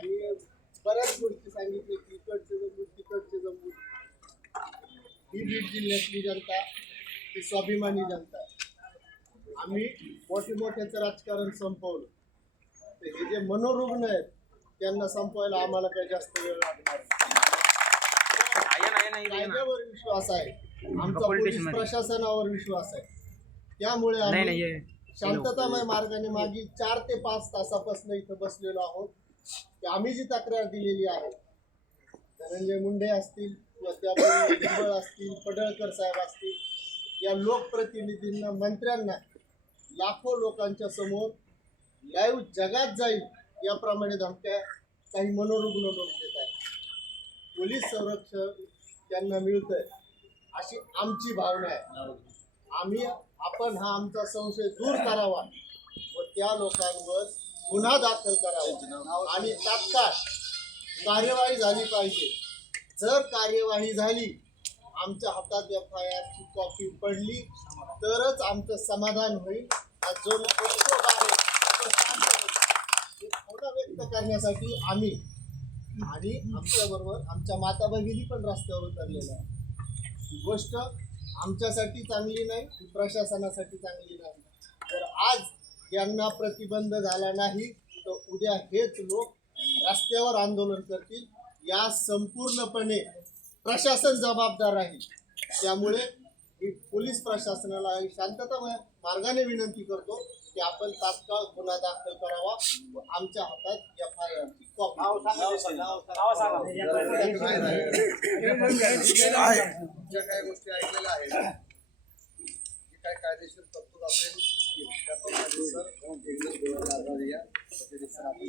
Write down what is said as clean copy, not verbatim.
आणि बऱ्याच गोष्टी सांगितल्या की इकडचे जमून तिकडचे जमून. ही बीड जिल्ह्यातली जनता ही स्वाभिमानी जनता आहे. आम्ही मोठ्याचं राजकारण संपवलं. तर हे जे मनोरुग्ण आहेत त्यांना संपवायला आम्हाला काही जास्त वेळ लागणार नाही. कायद्यावर विश्वास आहे, आमचा पोलीस प्रशासनावर विश्वास आहे. त्यामुळे आम्ही शांततामय मार्गाने मागील 4 ते 5 तासापासून इथं बसलेलो आहोत. आम्ही जी तक्रार दिलेली आहे, धनंजय मुंडे असतील किंवा त्यापूर्वी डिंबळ असतील, पडळकर साहेब असतील, या लोकप्रतिनिधींना, मंत्र्यांना लाखो लोकांच्या समोर लाईव्ह जगात जाईल याप्रमाणे धमक्या काही मनोरुग्ण लोक देत आहेत. पोलीस संरक्षण त्यांना मिळतंय अशी आमची भावना आहे. आपण हा आमचा संशय दूर करावा व त्या लोकांवर गुन्हा दाखल करावा आणि तात्काळ कार्यवाही झाली पाहिजे. जर कार्यवाही झाली, आमच्या हातात FIR ची कॉपी पडली तरच आमचं समाधान होईल. जो प्रक्षोभ आहे तो थोडा व्यक्त करण्यासाठी आम्ही आणि आमच्याबरोबर आमच्या माता भगिनी पण रस्त्यावर उतरलेल्या आहे. ही गोष्ट आमच्यासाठी चांगली नाही, प्रशासनासाठी चांगली नाही. जर आज यांना प्रतिबंध झाला नाही तर उद्या हेच लोक रस्त्यावर आंदोलन करतील. या संपूर्णपणे प्रशासन जबाबदार राहील. त्यामुळे मी पोलीस प्रशासनाला शांततामय मार्गाने विनंती करतो की आपण तात्काळ गुन्हा दाखल करावा व आमच्या हातात FIR ची कॉपी. ज्या काही गोष्टी ऐकलेल्या आहेत, जी काय कायदेशीर तरतूद असेल त्याप्रमाणे सर आपण